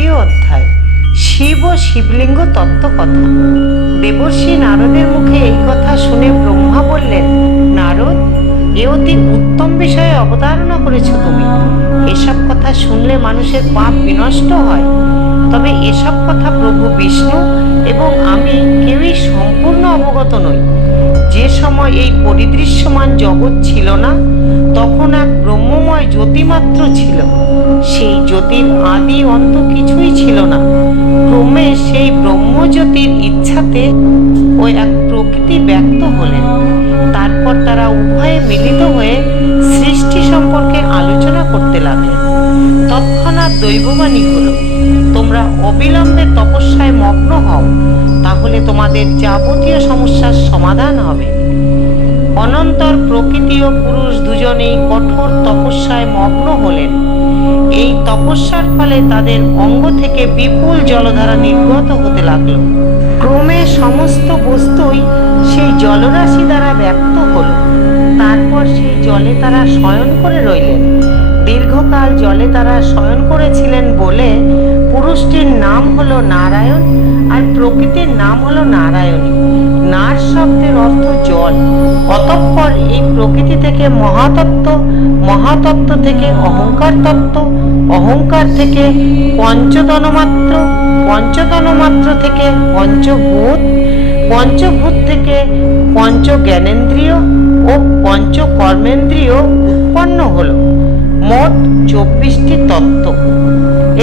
দ্বিতীয় অধ্যায়, শিব ও শিবলিঙ্গ তত্ত্বকথা। দেবর্ষি নারদের মুখে এই কথা শুনে ব্রহ্মা বললেন, নারদ, এ অতি উত্তম বিষয়ে অবতারণা করেছ তুমি। এসব কথা শুনলে মানুষের পাপ বিনষ্ট হয়। তবে এসব কথা প্রভু বিষ্ণু এবং আমি কেউই সম্পূর্ণ অবগত নই। যে সময় এই পরিদৃশ্যমান জগৎ ছিল না, তখন এক ব্রহ্মময় জ্যোতিমাত্র ছিল। সেই জ্যোতির আদি অন্ত কিছুই ছিল না। ক্রমে সেই ব্রহ্মজ্যোতির ইচ্ছাতে ওই এক প্রকৃতি ব্যক্ত হলেন। তারপর তারা উভয়ে মিলিত হয়ে সৃষ্টি সম্পর্কে আলোচনা করতে লাগলেন। তৎক্ষণাৎ দৈববাণী হলো, তোমরা অবিলম্বে তপস্যায় মগ্ন হও, তাহলে তোমাদের যাবতীয় সমস্যার সমাধান হবে। অনন্তর প্রকৃতি ও পুরুষ দুজনেই কঠোর তপস্যায় মগ্ন হলেন। এই তপস্যার ফলে তাদের অঙ্গ থেকে বিপুল জলধারা নির্গত হতে লাগল। ক্রমে সমস্ত বস্তুই সেই জলরাশি দ্বারা ব্যক্ত হল। তারপর সেই জলে তারা শয়ন করে রইলেন। দীর্ঘকাল জলে তারা শয়ন করেছিলেন বলে পুরুষটির নাম হলো নারায়ণ আর প্রকৃতির নাম হলো নারায়ণী। নার শব্দের অর্থ জল। অতঃপর এই প্রকৃতি থেকে মহাতত্ত্ব, মহাতত্ত্ব থেকে অহংকার তত্ত্ব, অহংকার থেকে পঞ্চতন্মাত্র, পঞ্চতন্মাত্র থেকে পঞ্চভূত, পঞ্চভূত থেকে পঞ্চ জ্ঞানেন্দ্রিয় ও পঞ্চ কর্মেন্দ্রিয় উৎপন্ন হলো। মোট 24টি তত্ত্ব।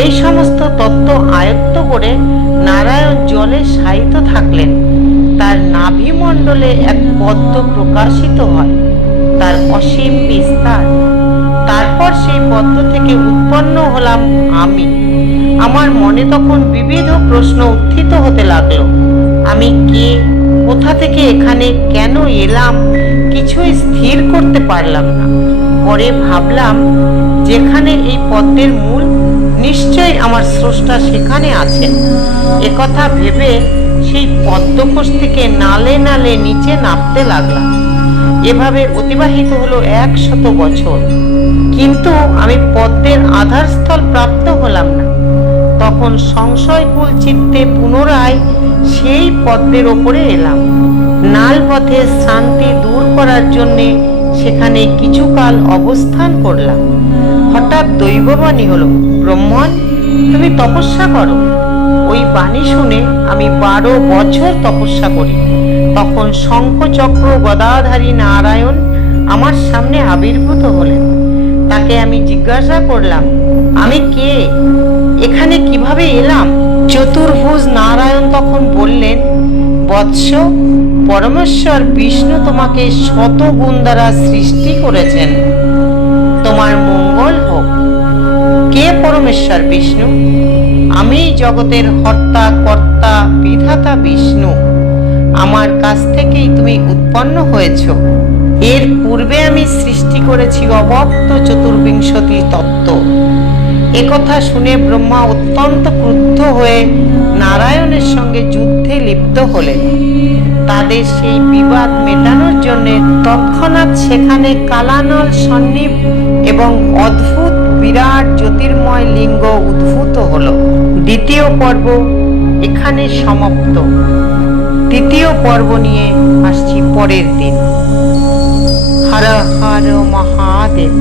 এই সমস্ত তত্ত্ব আয়ত্ত করে নারায়ণ জলে শায়িত থাকলেন। তার নাভিমণ্ডলে এক পদ্ম প্রকাশিত হয়, তার অসীম বিস্তার। তারপর সেই পদ্ম থেকে উৎপন্ন হলাম আমি। আমার মনে তখন বিবিধ প্রশ্ন উত্থিত হতে লাগলো। আমি কে, কোথা থেকে এখানে কেন এলাম, কিছুই স্থির করতে পারলাম না। পরে ভাবলাম, যেখানে এই পদ্মের মূল, নিশ্চয়ই আমার স্রষ্টা সেখানে আছেন। একথা ভেবে সেই পদ্মকোষ থেকে নালে নালে নিচে নামতে লাগলাম। এভাবে অতিবাহিত হলো 100 বছর, কিন্তু আমি পদ্মের আধারস্থল প্রাপ্ত হলাম না। তখন সংশয়কুল চিত্তে পুনরায় সেই পদ্মের ওপরে এলাম। নাল পথে শ্রান্তি দূর করার জন্যে সেখানে কিছুকাল অবস্থান করলাম। হঠাৎ দৈববাণী হলো, ব্রহ্মণ, তুমি তপস্যা করো। ওই বাণী শুনে আমি 12 বছর তপস্যা করি। তখন শঙ্খচক্র গদাধারী নারায়ণ আমার সামনে আবির্ভূত হলেন। তাকে আমি জিজ্ঞাসা করলাম, আমি কে, এখানে কিভাবে এলাম? চতুর্ভুজ নারায়ণ তখন বললেন, বৎস, পরমেশ্বর বিষ্ণু তোমাকে শতগুণ দ্বারা সৃষ্টি করেছেন। তোমার মঙ্গল হোক। কে পরমেশ্বর বিষ্ণু? আমি জগতের হর্তা, কর্তা, বিধাতা বিষ্ণু। আমার কাছ থেকেই তুমি উৎপন্ন হয়েছ। এর পূর্বে আমি সৃষ্টি করেছি অব্যক্ত 24টি তত্ত্ব। একথা শুনে ব্রহ্মা অত্যন্ত ক্রুদ্ধ হয়ে নারায়ণের সঙ্গে যুদ্ধে লিপ্ত হলেন। তাদের সেই বিবাদ মেটানোর জন্য তৎক্ষণাৎ সেখানে কালানল সন্নিপ এবং অদ্ভুত বিরাট জ্যোতির্ময় লিঙ্গ উদ্ভূত হলো। দ্বিতীয় পর্ব এখানে সমাপ্ত। তৃতীয় পর্ব নিয়ে আসছি পরের দিন। হর হর মহাদেব।